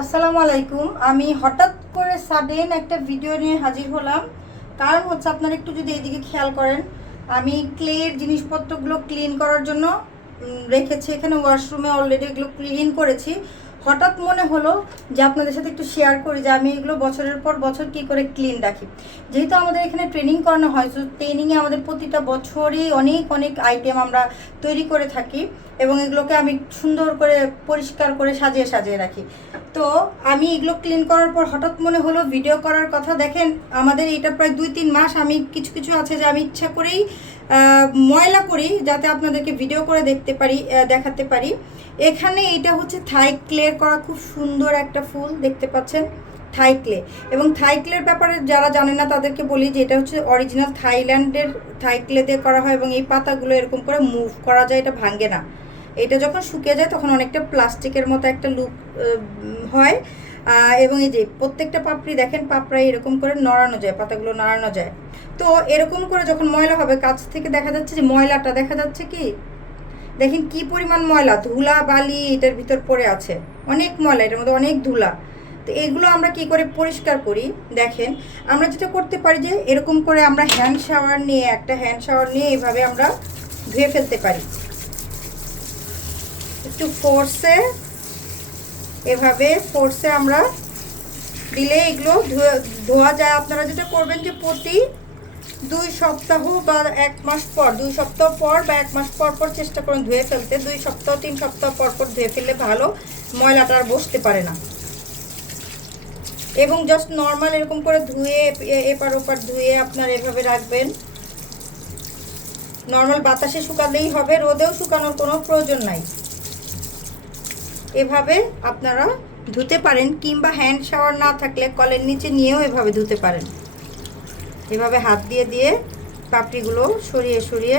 আসসালামু আলাইকুম। আমি হঠাৎ করে সাডেন একটা ভিডিও নিয়ে হাজির হলাম। কারণ হচ্ছে আপনারা একটু যদি এদিকে খেয়াল করেন, আমি ক্লের জিনিসপত্রগুলো ক্লিন করার জন্য রেখেছি। এখানে ওয়াশরুমে অলরেডি এগুলো ক্লিন করেছি। হঠাৎ মনে হলো যে আপনাদের সাথে একটু শেয়ার করি যে আমি এগুলো বছরের পর বছর কি করে ক্লিন রাখি। যেহেতু আমাদের এখানে ট্রেনিং করানো হয় তো ট্রেনিংয়ে আমাদের প্রতিটা বছরই অনেক অনেক আইটেম আমরা তৈরি করে থাকি। এবং এগুলোকে আমি সুন্দর করে পরিষ্কার করে সাজিয়ে সাজিয়ে রাখি। তো আমি এগুলো ক্লিন করার পর হঠাৎ মনে হলো ভিডিও করার কথা। দেখেন, আমাদের এটা প্রায় দুই তিন মাস আমি কিছু কিছু আছে যে আমি ইচ্ছা করেই ময়লা করি যাতে আপনাদেরকে ভিডিও করে দেখতে পারি দেখাতে পারি। এখানে এটা হচ্ছে থাই ক্লের করা খুব সুন্দর একটা ফুল, দেখতে পাচ্ছেন? থাই ক্লে এবং থাই ক্লের ব্যাপারে যারা জানে না, তাদেরকে বলি যে এটা হচ্ছে অরিজিনাল থাইল্যান্ডের থাই ক্লে দিয়ে করা হয় এবং এই পাতাগুলো এরকম করে মুভ করা যায়, এটা ভাঙে না। এটা যখন শুকিয়ে যায় তখন অনেকটা প্লাস্টিকের মতো একটা লুক হয়। এবং এই যে প্রত্যেকটা পাপড়ি দেখেন পাপড়ায় এরকম করে নড়ানো যায়, পাতাগুলো নড়ানো যায়। তো এরকম করে যখন ময়লা হবে, কাছ থেকে দেখা যাচ্ছে যে ময়লাটা দেখা যাচ্ছে কি? দেখেন কি পরিমাণ ময়লা, ধুলা, বালি এটার ভিতর পড়ে আছে। অনেক ময়লা, এটার মধ্যে অনেক ধুলা। তো এগুলো আমরা কি করে পরিষ্কার করি? দেখেন, আমরা যেটা করতে পারি যে এরকম করে আমরা হ্যান্ড শাওয়ার নিয়ে, একটা হ্যান্ড শাওয়ার নিয়ে এভাবে আমরা ধুয়ে ফেলতে পারি। একটু ফোর্সে এভাবে ফোর্সে আমরা দিলে এগুলো ধুয়ে- যায়। আপনারা যেটা করবেন যে প্রতি দুই সপ্তাহ বা এক মাস পর, দুই সপ্তাহ পর বা এক মাস পর পর চেষ্টা করুন ধুয়ে ফেলতে। দুই সপ্তাহ, তিন সপ্তাহ পর পর ধুয়ে ফেললে ভালো, ময়লাটা আর বসতে পারে না। এবং জাস্ট নর্মাল এরকম করে ধুয়ে এপার ওপার ধুয়ে আপনার এভাবে রাখবেন। নর্মাল বাতাসে শুকালেই হবে, রোদেও শুকানোর কোনো প্রয়োজন নাই। এভাবে আপনারা ধুতে পারেন কিংবা হ্যান্ড শাওয়ার না থাকলে কলের নিচে নিয়েও এভাবে ধুতে পারেন। এভাবে হাত দিয়ে দিয়ে পাপড়িগুলো সরিয়ে সরিয়ে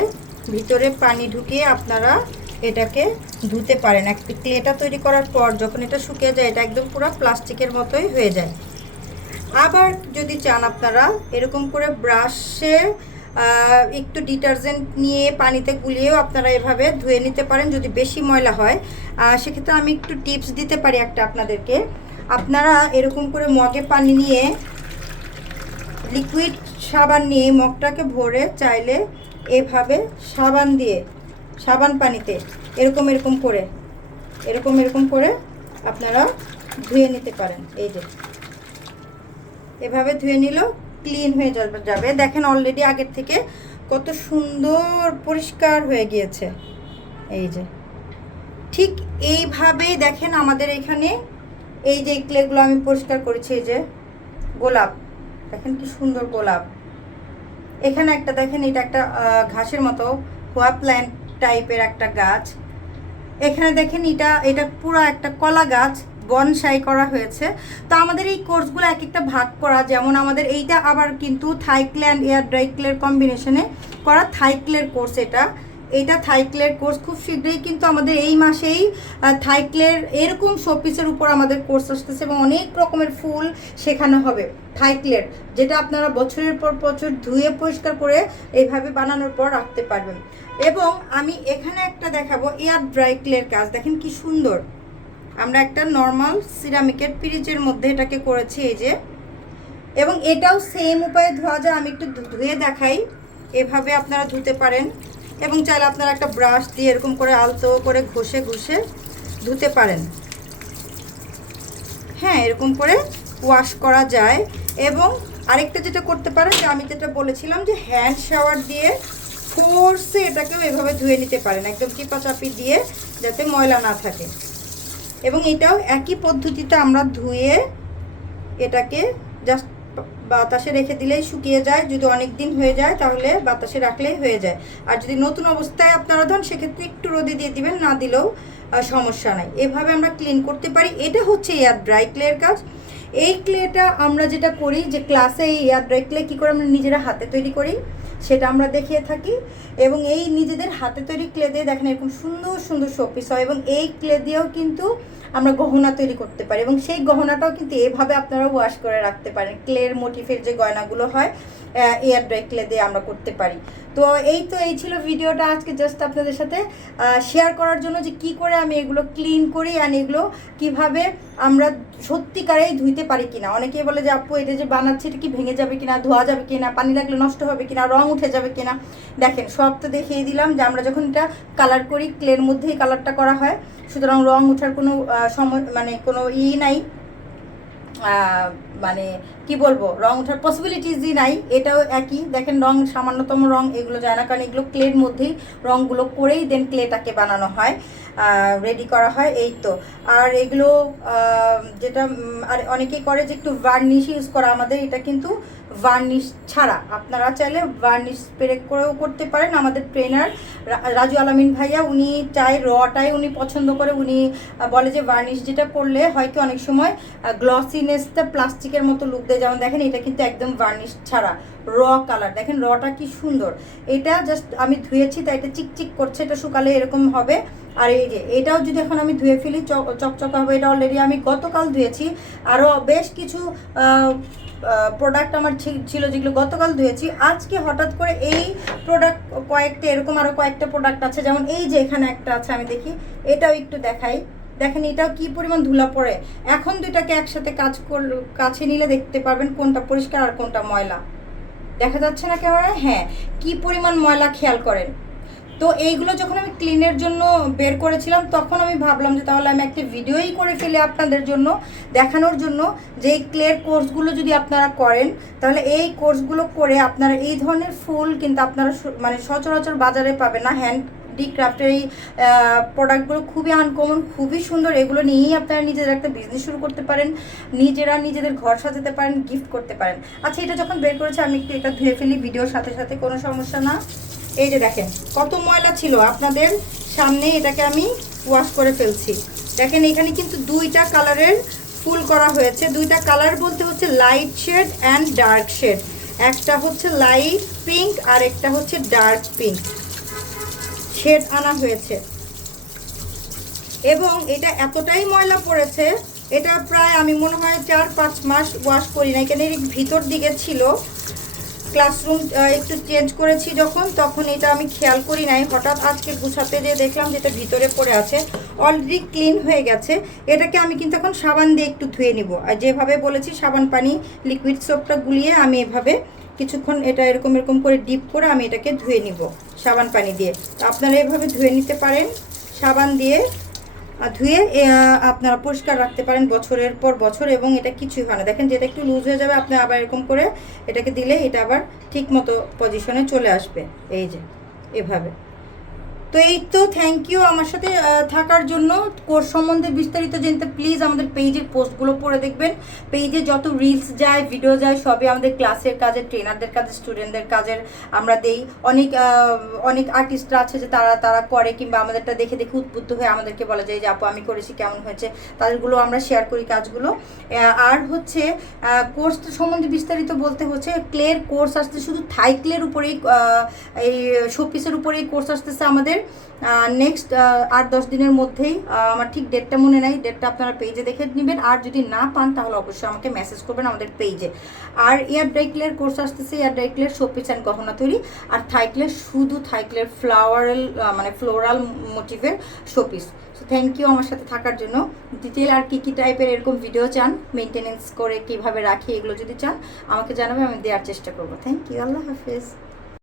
ভিতরে পানি ঢুকিয়ে আপনারা এটাকে ধুতে পারেন। এক ক্লেটা তৈরি করার পর যখন এটা শুকিয়ে যায়, এটা একদম পুরো প্লাস্টিকের মতোই হয়ে যায়। আবার যদি চান আপনারা এরকম করে ব্রাশে একটু ডিটারজেন্ট নিয়ে পানিতে গুলিয়েও আপনারা এভাবে ধুয়ে নিতে পারেন যদি বেশি ময়লা হয়। সেক্ষেত্রে আমি একটু টিপস দিতে পারি একটা আপনাদেরকে। আপনারা এরকম করে মগে পানি নিয়ে লিকুইড সাবান নিয়ে মগটাকে ভরে চাইলে এভাবে সাবান দিয়ে, সাবান পানিতে এরকম এরকম করে, এরকম এরকম করে আপনারা ধুয়ে নিতে পারেন। এই যে। এভাবে ধুয়ে নিল ক্লিন হয়ে যাবে। দেখেন অলরেডি আগের থেকে কত সুন্দর পরিষ্কার হয়ে গিয়েছে। এই যে। ঠিক এইভাবেই দেখেন আমাদের এখানে এই যে ক্লেগুলো আমি পরিষ্কার করেছি, এই যে গোলাপ। দেখেন কি সুন্দর গোলাপ। এখানে একটা দেখেন, এটা একটা ঘাসের মতো হোয়া প্ল্যান্ট টাইপের একটা গাছ। এখানে দেখেন এটা এটা পুরো একটা কলা গাছ। বনসাই করা হয়েছে। তো আমাদের এই কোর্সগুলো এক একটা ভাগ করা, যেমন আমাদের এইটা আবার কিন্তু থাইক্ল্যান্ড এয়ার ড্রাইক্লের কম্বিনেশনে করা থাইক্লের কোর্স এটা। এটা থাইক্লের কোর্স খুব শীঘ্রই কিন্তু আমাদের এই মাসেই থাইক্লের এরকম শোপিসের উপর আমাদের কোর্স আসতেছে এবং অনেক রকমের ফুল শেখানো হবে থাইক্লের যেটা আপনারা বছরের পর বছর ধুয়ে পরিষ্কার করে এইভাবে বানানোর পর রাখতে পারবেন। এবং আমি এখানে একটা দেখাবো এয়ার ড্রাই ক্লের কাজ, দেখেন কি সুন্দর। আমরা একটা নর্মাল সিরামিকের পিরিচের মধ্যে এটাকে করেছি এই যে। এবং এটাও সেম উপায়ে ধোয়া যায়, আমি একটু ধুয়ে দেখাই। এভাবে আপনারা ধুতে পারেন। এবং চাইলে আপনারা একটা ব্রাশ দিয়ে এরকম করে আলতো করে ঘষে ঘষে ধুতে পারেন। হ্যাঁ এরকম করে ওয়াশ করা যায়। এবং আরেকটা যেটা করতে পারেন, যে আমি যেটা বলেছিলাম যে হ্যান্ড শাওয়ার দিয়ে ফোর্সে এটাকেও এভাবে ধুয়ে নিতে পারেন। একদম চিপাচাপি দিয়ে যাতে ময়লা না থাকে। এবং এটাও একই পদ্ধতিতে আমরা ধুয়ে এটাকে জাস্ট বাতাসে রেখে দিলেই শুকিয়ে যায়। যদি অনেক দিন হয়ে যায়, তাহলে বাতাসে রাখলেই হয়ে যায়। আর যদি নতুন অবস্থায় আপনারা ধন, সেক্ষেত্রে একটু রোদে দিয়ে দিবেন, না দিলেও সমস্যা নাই। এভাবে আমরা ক্লিন করতে পারি। এটা হচ্ছে এয়ার ড্রাই ক্লের কাজ। এই ক্লেটা আমরা যেটা করি, যে ক্লাসে এই এয়ার ড্রাই ক্লে কী করে আমরা নিজেরা হাতে তৈরি করি? সেটা আমরা দেখিয়ে থাকি। এবং এই নিজেদের হাতে তৈরি ক্লে দিয়ে দেখেন এরকম সুন্দর সুন্দর শোপিস হয় এবং এই ক্লে দিয়েও কিন্তু আমরা গহনা তৈরি করতে পারি এবং সেই গহনাটাও কিন্তু এভাবে আপনারা ওয়াশ করে রাখতে পারেন। ক্লের মোটিফের যে গয়নাগুলো হয় এয়ার ড্রাই ক্লে দিয়ে আমরা করতে পারি। তো এই তো এই ছিল ভিডিওটা। আজকে জাস্ট আপনাদের সাথে শেয়ার করার জন্য যে কি করে আমি এগুলো ক্লিন করি অ্যান্ড এগুলো কীভাবে আমরা সত্যিকারেই ধুইতে পারি কিনা। অনেকেই বলে যে, আপু, এটা যে বানাচ্ছে, এটা কি ভেঙে যাবে কিনা, ধোয়া যাবে কিনা, পানি লাগলে নষ্ট হবে কিনা, রং উঠে যাবে কিনা। দেখেন, সব তো দেখিয়ে দিলাম যে আমরা যখন এটা কালার করি ক্লের মধ্যেই কালারটা করা হয়। সুতরাং রং ওঠার কোনো সময় মানে কোনো ই নাই। মানে কি বলব, রং ওঠার পসিবিলিটিসই নাই, এটাও একই। দেখেন, রং, সামান্যতম রং, এগুলো যায় না, কারণ এগুলো ক্লের মধ্যেই রংগুলো করেই দেন ক্লেটাকে বানানো হয়। রেডি করা হয়, এই তো। আর এগুলো যেটা আর অনেকেই করে যে একটু ভার্নিশ ইউজ করা। আমাদের এটা কিন্তু ভার্নিশ ছাড়া। আপনারা চাইলে ভার্নিশ স্প্রে করেও করতে পারেন। আমাদের ট্রেনার রাজু আলামিন ভাইয়া, উনি চাই রটাই উনি পছন্দ করে। উনি বলে যে ভার্নিশ যেটা করলে হয় কি, অনেক সময় গ্লসিনেসটা প্লাস্টিকের মতো লুক দেয়। যেমন দেখেন, এটা কিন্তু একদম ভার্নিশ ছাড়া। র কালার দেখেন রটা কি সুন্দর। এটা জাস্ট আমি ধুয়েছি, তাই এটা চিকচিক করছে। এটা শুকালে এরকম হবে। আর এই যে, এটাও যদি এখন আমি ধুয়ে ফেলি চক চকচকা হবে, এটা অলরেডি আমি গতকাল ধুয়েছি। আরও বেশ কিছু প্রোডাক্ট আমার ছিল যেগুলো গতকাল ধুয়েছি। আজকে হঠাৎ করে এই প্রোডাক্ট কয়েকটা, এরকম আরও কয়েকটা প্রোডাক্ট আছে। যেমন এই যে এখানে একটা আছে, আমি দেখি। এটাও একটু দেখাই। দেখেন, এটাও কি পরিমাণ ধুলা পড়ে। এখন দুইটাকে একসাথে কাজ কর, কাছে নিলে দেখতে পারবেন কোনটা পরিষ্কার আর কোনটা ময়লা। দেখা যাচ্ছে না ক্যামেরায়? হ্যাঁ। কি পরিমাণ ময়লা খেয়াল করেন? তো এইগুলো যখন আমি ক্লিনের জন্য বের করেছিলাম, তখন আমি ভাবলাম যে তাহলে আমি একটা ভিডিওই করে ফেলি আপনাদের জন্য, দেখানোর জন্য যে এই ক্লের কোর্সগুলো যদি আপনারা করেন, তাহলে এই কোর্সগুলো করে আপনারা এই ধরনের ফুল কিন্তু আপনারা মানে সচরাচর বাজারে পাবেন না। হ্যান্ড ডি ক্রাফটের এই প্রোডাক্টগুলো খুবই আনকমন খুবই সুন্দর। এগুলো নিয়েই আপনারা নিজেদের একটা বিজনেস শুরু করতে পারেন, নিজেরা নিজেদের ঘর সাজাতে পারেন গিফট করতে পারেন। আচ্ছা এটা যখন বের করেছে, আমি একটু এটা ধুয়ে ফেলি ভিডিওর সাথে সাথে, কোনো সমস্যা না? এই যে দেখেন, কত ময়লা ছিল আপনাদের সামনে, এটাকে আমি ওয়াশ করে ফেলছি। দেখেন, এখানে কিন্তু দুইটা কালারের ফুল করা হয়েছে। দুইটা কালার বলতে হচ্ছে light shade and dark shade একটা হচ্ছে লাইট পিঙ্ক আর একটা হচ্ছে ডার্ক পিঙ্ক শেড আনা হয়েছে। এবং এটা এতটাই ময়লা পড়েছে, এটা প্রায় আমি মনে হয় চার পাঁচ মাস ওয়াশ করি না এখানে ভিতর দিকে ছিল। ক্লাসরুম একটু চেঞ্জ করেছি যখন, তখন এটা আমি খেয়াল করি নাই। হঠাৎ আজকে গুছাতে যেয়ে দেখলাম যেটা ভিতরে পড়ে আছে। অলরেডি ক্লিন হয়ে গেছে। এটাকে আমি কিন্তু এখন সাবান দিয়ে একটু ধুয়ে নিব। আর যেভাবে বলেছি, সাবান, পানি লিকুইড সোপটা গুলিয়ে আমি এভাবে কিছুক্ষণ এটা এরকম এরকম করে ডিপ করে আমি এটাকে ধুয়ে নিব, সাবান, পানি দিয়ে। আপনারা এভাবে ধুয়ে নিতে পারেন। সাবান দিয়ে ধুয়ে আপনারা পরিষ্কার রাখতে পারেন বছরের পর বছর এবং এটা কিছুই হয় না। দেখেন যেটা একটু লুজ হয়ে যাবে, আপনি আবার এরকম করে এটাকে দিলে এটা আবার ঠিক মতো পজিশনে চলে আসবে। এই যে, এভাবে। তো এই তো থ্যাংক ইউ আমার সাথে থাকার জন্য। কোর্স সম্বন্ধে বিস্তারিত জানতে প্লিজ আমাদের পেজের পোস্টগুলো পড়ে দেখবেন। পেজে যত রিলস যায় ভিডিও যায়, সবই আমাদের ক্লাসের কাজে ট্রেনারদের কাজে স্টুডেন্টদের কাজের আমরা দেই। অনেক অনেক আর্টিস্টরা আছে যে তারা তারা করে কিংবা আমাদেরটা দেখে দেখে উদ্বুদ্ধ হয়ে আমাদেরকে বলা যায় যে আপু, আমি করেছি, কেমন হয়েছে? তাদেরগুলো আমরা শেয়ার করি কাজগুলো। আর হচ্ছে কোর্স সম্বন্ধে বিস্তারিত বলতে হচ্ছে ক্লের কোর্স আসতে শুধু থাই ক্লের উপরেই এই শোপিসের উপরেই কোর্স আসতেছে আমাদের। নেক্সট আট দশ দিনের মধ্যেই আমার ঠিক ডেটটা মনে নাই ডেটটা আপনারা পেজে দেখে নেবেন। আর যদি না পান, তাহলে অবশ্যই আমাকে মেসেজ করবেন আমাদের পেজে আর এয়ার ড্রাই ক্লের কোর্স আসতেছে এয়ার ড্রাই ক্লের শোপিস অ্যান্ড গহনা তৈরি। আর থাইক্লের শুধু থাইক্লের ফ্লাওয়ারাল মানে ফ্লোরাল মোটিভের শোপিস সো থ্যাংক ইউ আমার সাথে থাকার জন্য। ডিটেল আর কী কী টাইপের এরকম ভিডিও চান মেনটেনেন্স করে কীভাবে রাখি, এগুলো যদি চান, আমাকে জানাবে, আমি দেওয়ার চেষ্টা করব। থ্যাংক ইউ আল্লাহ হাফিজ।